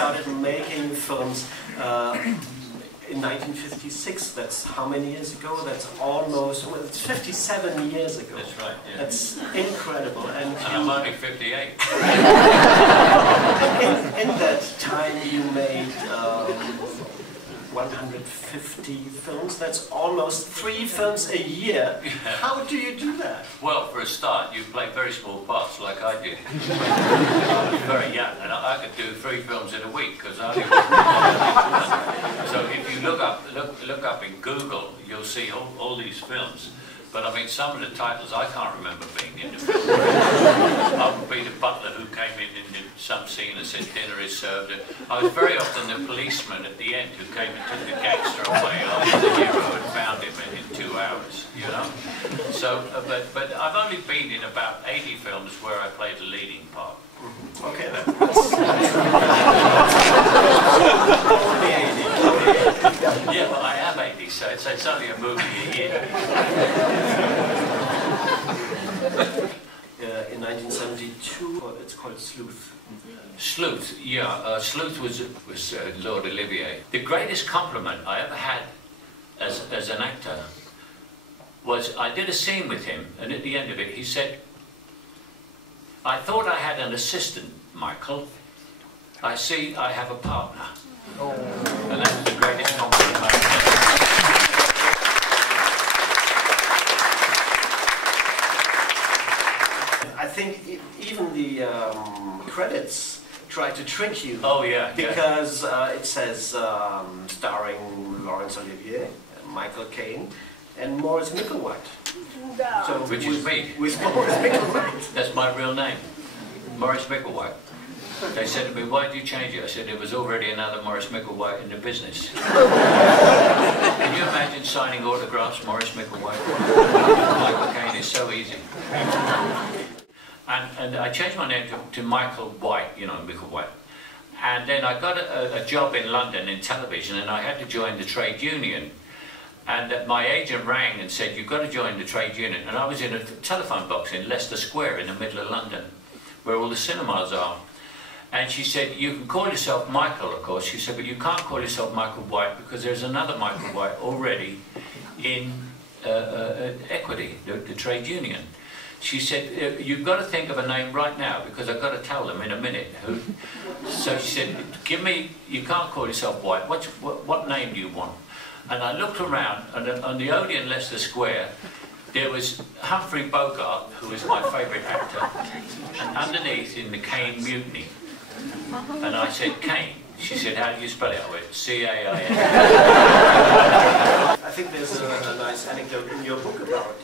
started making films in 1956. That's how many years ago? That's almost, well, it's 57 years ago. That's right, yeah. That's incredible. And I'm only 58. in that time you made 150 films. That's almost 3 films a year. Yeah. How do you do that? Well, for a start, you play very small parts like I did. I was very young, and I could do 3 films in a week because I only was. So if you look up in Google, you'll see all these films. But I mean, some of the titles I can't remember being in the film. I would be the butler who came in some scene and said dinner is served. I was very often the policeman at the end who came and took the gangster away after the hero had found him in 2 hours, you know. So, but I've only been in about 80 films where I played the leading part. Okay, that's yeah, but I am 80, so it's only a movie a year. In 1972, it's called Sleuth. Sleuth, yeah. Sleuth was Lord Olivier. The greatest compliment I ever had as an actor was I did a scene with him, and at the end of it he said, "I thought I had an assistant, Michael. I see I have a partner." Oh. And that was the greatest compliment I ever had. I think even the credits try to trick you. Oh yeah. Because it says starring Laurence Olivier, Michael Caine, and Maurice Micklewhite. So, which is me. With Maurice Micklewhite. That's my real name, Maurice Micklewhite. They said to me, "Why did you change it?" I said, "There was already another Maurice Micklewhite in the business." Can you imagine signing autographs, Maurice Micklewhite? Michael Caine is so easy. And I changed my name to Michael White, you know, Micklewhite. And then I got a job in London in television, and I had to join the trade union. And my agent rang and said, "You've got to join the trade union." And I was in a telephone box in Leicester Square in the middle of London, where all the cinemas are. And she said, "You can call yourself Michael, of course." She said, "But you can't call yourself Michael White because there's another Michael White already in Equity, the trade union." She said, "You've got to think of a name right now because I've got to tell them in a minute." So she said, "Give me, you can't call yourself White. What name do you want?" And I looked around, and on the Odeon Leicester Square, there was Humphrey Bogart, who was my favourite actor, and underneath in the Caine Mutiny. And I said, "Caine." She said, "How do you spell it?" I went, C-A-I-N. I think there's a nice anecdote in your book about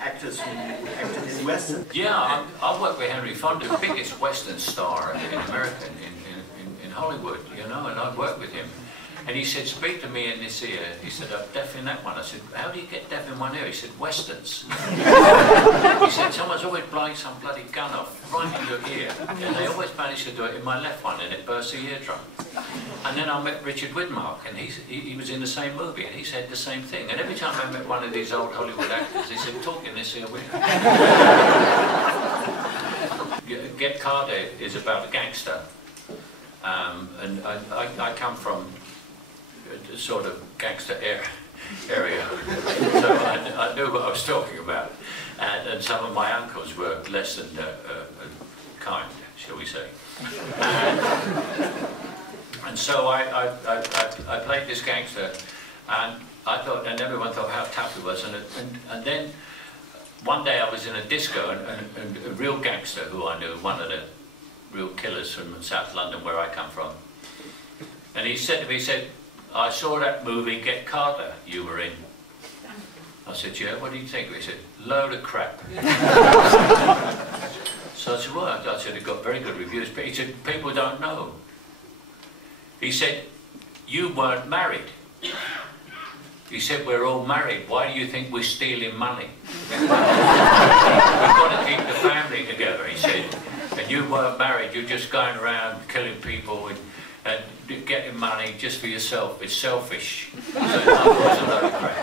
actors who acted in Western. Yeah, I worked with Henry Fonda, the biggest Western star in America, in Hollywood, you know, and I worked with him. And he said, "Speak to me in this ear." He said, "I'm deaf in that one." I said, "How do you get deaf in one ear?" He said, "Westerns." He said, "Someone's always blowing some bloody gun off right in your ear." And they always manage to do it in my left one, and it bursts the eardrum. And then I met Richard Widmark, and he was in the same movie, and he said the same thing. And every time I met one of these old Hollywood actors, he said, "Talk in this ear with me." Get Carter is about a gangster. And I come from a sort of gangster area, so I knew what I was talking about. And some of my uncles were less than kind, shall we say. And so I played this gangster, and I thought, and everyone thought how tough he was. And then one day I was in a disco, and a real gangster who I knew, one of the real killers from South London, where I come from. And he said to me, he said, "I saw that movie, Get Carter, you were in." I said, "Yeah, what do you think?" He said, "Load of crap." So I said, "Well," I said, "it got very good reviews." But he said, "People don't know." He said, "You weren't married." He said, "We're all married. Why do you think we're stealing money?" "We've got to keep the family together," he said. "And you weren't married, you're just going around killing people and getting money just for yourself. It's selfish." So that was a load of crap.